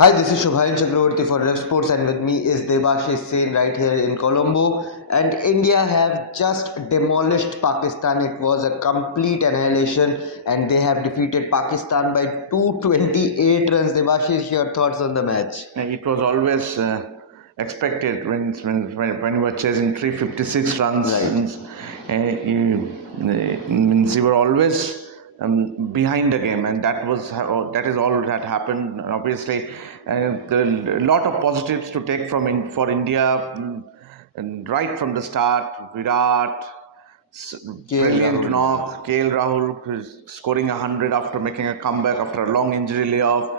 Hi, this is Subhayan Chakraborty for Rev Sports, and with me is Debasis right here in Colombo. And India have just demolished Pakistan. It was a complete annihilation, and they have defeated Pakistan by 228 runs. Debasis, your thoughts on the match? It was always expected when you were chasing 356 runs. Right. You were always behind the game, and that is all that happened. Obviously, a lot of positives to take for India, and right from the start. Virat, brilliant Rahul. knock. KL Rahul scoring 100 after making a comeback after a long injury layoff.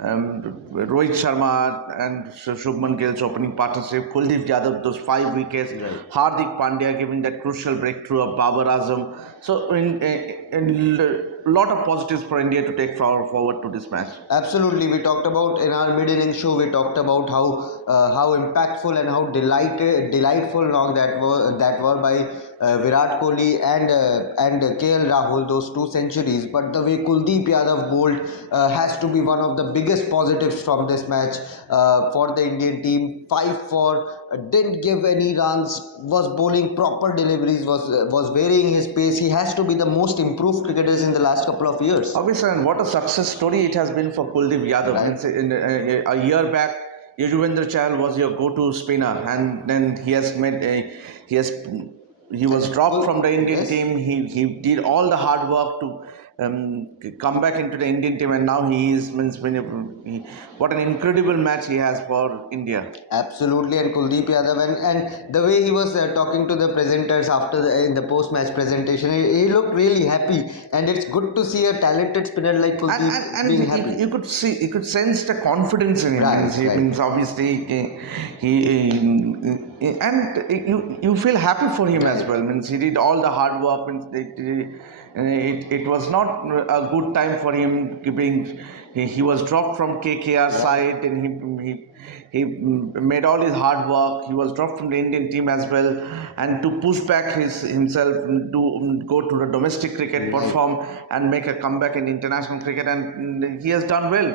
Rohit Sharma and Shubman Gill's opening partnership, Kuldeep Yadav, those 5 wickets, Right. Hardik Pandya giving that crucial breakthrough of Babar Azam. So, in a lot of positives for India to take forward to this match. Absolutely, we talked about in our mid-inning show. We talked about how impactful and how delightful knock that were by Virat Kohli and KL Rahul, those two centuries. But the way Kuldeep Yadav bowled has to be one of the biggest positives from this match for the Indian team. 5 for, didn't give any runs, was bowling proper deliveries, was varying his pace. He has to be the most improved cricketers in the last couple of years. Obviously, and what a success story it has been for Kuldeep Yadav. Right. A year back, Yuzvendra Chahal was your go-to spinner, and then he has he was dropped from the Indian Yes. team. He did all the hard work to come back into the Indian team, and now what an incredible match he has for India. Absolutely, and Kuldeep Yadav, and the way he was talking to the presenters after in the post-match presentation, he looked really happy, and it's good to see a talented spinner like Kuldeep And being happy. you could sense the confidence in him. Right, He right. means obviously and you feel happy for him as well. Means he did all the hard work. Means it was not a good time for him. He was dropped from KKR side, and he made all his hard work. He was dropped from the Indian team as well, and to push back himself to go to the domestic cricket, perform and make a comeback in international cricket, and he has done well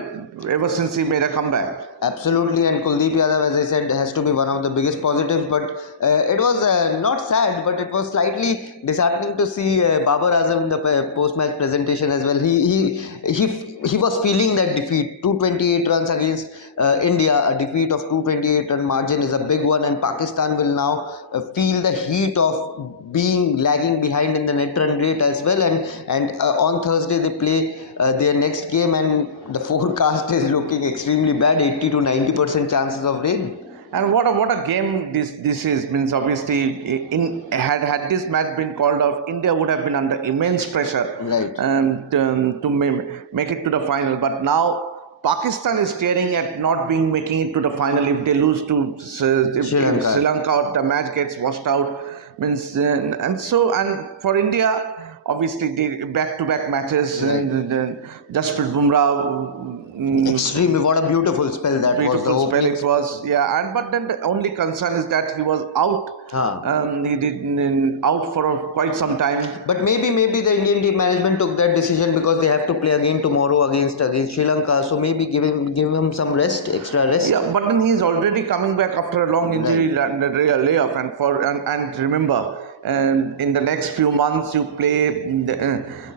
ever since he made a comeback. Absolutely, and Kuldeep Yadav, as I said, has to be one of the biggest positives. But it was not sad, but it was slightly disheartening to see Babar Azam in the post-match presentation as well. He was feeling that defeat. 228 runs against India, a defeat of 228 run margin is a big one, and Pakistan will now feel the heat of being lagging behind in the net run rate as well. And on Thursday they play their next game, and the forecast is looking extremely bad. 80 to 90% chances of rain. And what a game this is. Means obviously in had this match been called off, India would have been under immense pressure, Right. to make it to the final. But now Pakistan is staring at not making it to the final if they lose to if Sri Lanka, or the match gets washed out. Means and for India, obviously the back-to-back matches, and Jasprit Bumrah. Extremely, what a beautiful spell that was. The Beautiful spell opening it was, yeah. And but then the only concern is that he was out. He did out for quite some time. But maybe the Indian team management took that decision because they have to play again tomorrow against Sri Lanka. So maybe give him some rest, extra rest. Yeah, but then he's already coming back after a long injury layoff, and remember, in the next few months you play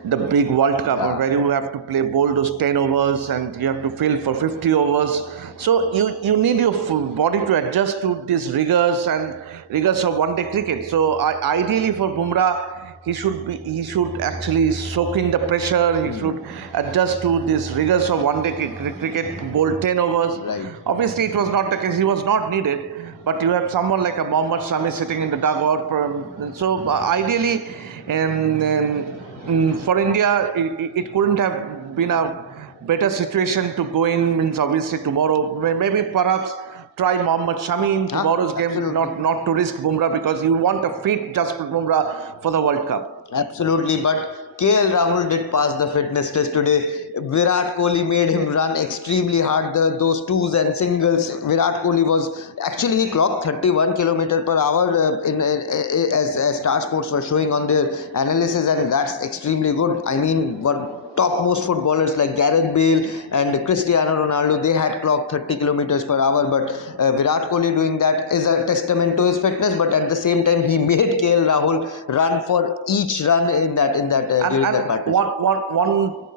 the big World Cup, where you have to play bowl those 10 overs, and you have to fill for 50 overs. So you need your body to adjust to these rigors of one-day cricket. So ideally for Bumrah, he should actually soak in the pressure. He should adjust to these rigors of one-day cricket, bowl 10 overs. Right. Obviously, it was not the case. He was not needed. But you have someone like a Mohammad Shami sitting in the dugout. So ideally, for India, it couldn't have been a better situation to go in. Means obviously tomorrow, maybe perhaps try Mohammad Shami in tomorrow's game, not to risk Bumrah, because you want a fit Jasprit Bumrah for the World Cup. Absolutely, but KL Rahul did pass the fitness test today. Virat Kohli made him run extremely hard. Those twos and singles. Virat Kohli was actually, he clocked 31 km per hour as Star Sports were showing on their analysis, and that's extremely good. I mean, topmost footballers like Gareth Bale and Cristiano Ronaldo, they had clocked 30 kilometers per hour. But Virat Kohli doing that is a testament to his fitness. But at the same time, he made KL Rahul run for each run in that during that And partnership.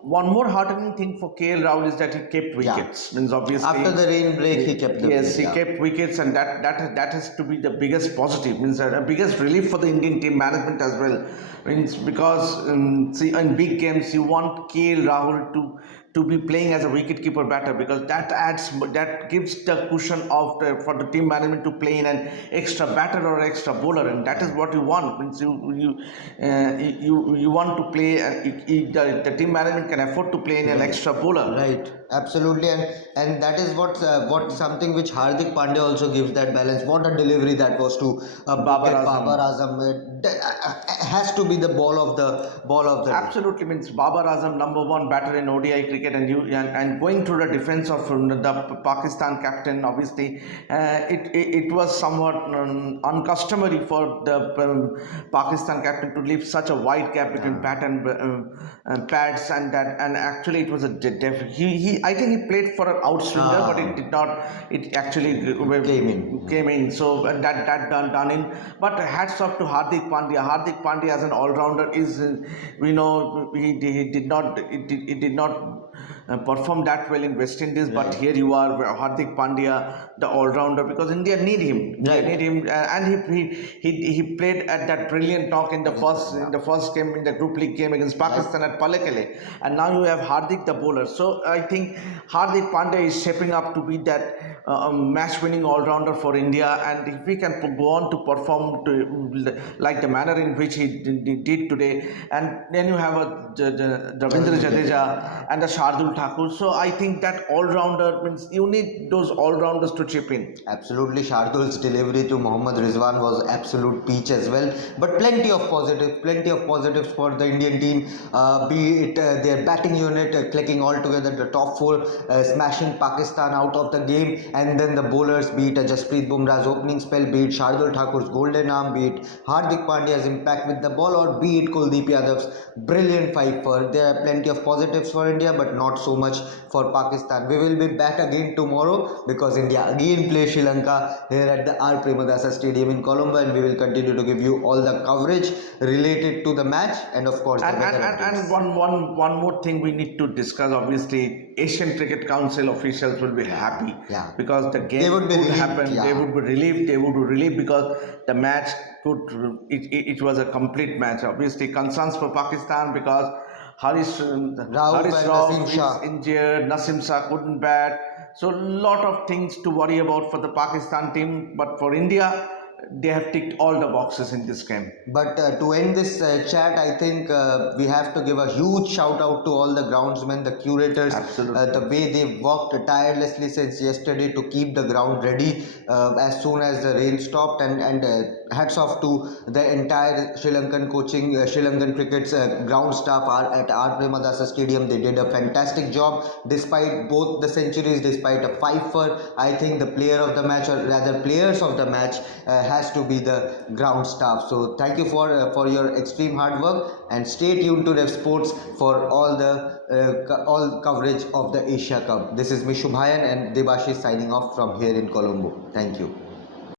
one more heartening thing for KL Rahul is that he kept Yeah. wickets. Means obviously After the rain break, he kept the yes, wicket, he yeah. kept wickets, and that has to be the biggest positive. Means the biggest relief for the Indian team management as well. Means because see, in big games you want KL Rahul to be playing as a wicket-keeper batter, because that gives the cushion for the team management to play in an extra batter or extra bowler, and that is what you want. Means you want to play, and the team management can afford to play in an extra bowler. Right, absolutely, and that is what something which Hardik Pandya also gives that balance. What a delivery that was to Babar get Azam. Babar Azam. Has to be the ball of the day. Absolutely, means Babar Azam, number one batter in ODI cricket, and going through the defense of the Pakistan captain. Obviously, it was somewhat uncustomary for the Pakistan captain to leave such a wide gap between bat and pads, and actually it was a he I think he played for an outswinger, but it did not. It actually came in. So that done in. But hats off to Hardik Pandya. Hardik Pandya as an all-rounder is, we know he did not perform that well in West Indies, but here you are, Hardik Pandya, the all-rounder, because India need him. They need him, and he played at that brilliant knock in the first game, in the group league game against Pakistan at Palekele, and now you have Hardik the bowler. So I think Hardik Pandya is shaping up to be that match-winning all-rounder for India, and if we can go on to perform like the manner in which he did today, and then you have a Ravindra Jadeja and a Shardul Thakur. So I think that all-rounder means you need those all-rounders to chip in. Absolutely, Shardul's delivery to Mohammad Rizwan was absolute peach as well. But plenty of positives for the Indian team. Be it their batting unit clicking all together, the top four, smashing Pakistan out of the game, and then the bowlers, be it Jasprit Bumrah's opening spell, be it Shardul Thakur's golden arm, be it Hardik Pandya's impact with the ball, or be it Kuldeep Yadav's brilliant five. There are plenty of positives for India, but not so much for Pakistan. We will be back again tomorrow because India again plays Sri Lanka here at the R. Premadasa Stadium in Colombo, and we will continue to give you all the coverage related to the match, and of course the weather updates. And one more thing we need to discuss. Obviously, Asian Cricket Council officials will be happy, because the game would happen. They would be relieved. They would be relieved because the match it was a complete match. Obviously, concerns for Pakistan because Haris Rauf is injured. Nasim Shah couldn't bat. So lot of things to worry about for the Pakistan team. But for India, they have ticked all the boxes in this game. But to end this chat, I think we have to give a huge shout out to all the groundsmen, the curators, the way they worked tirelessly since yesterday to keep the ground ready as soon as the rain stopped, and hats off to the entire Sri Lankan coaching, Sri Lankan cricket's ground staff at R. Premadasa Stadium. They did a fantastic job despite both the centuries, despite a 5-for. I think the player of the match, or rather players of the match, has to be the ground staff. So thank you for your extreme hard work, and stay tuned to Rev Sports for all coverage of the Asia Cup. This is me, Subhayan, and Debasis signing off from here in Colombo. Thank you.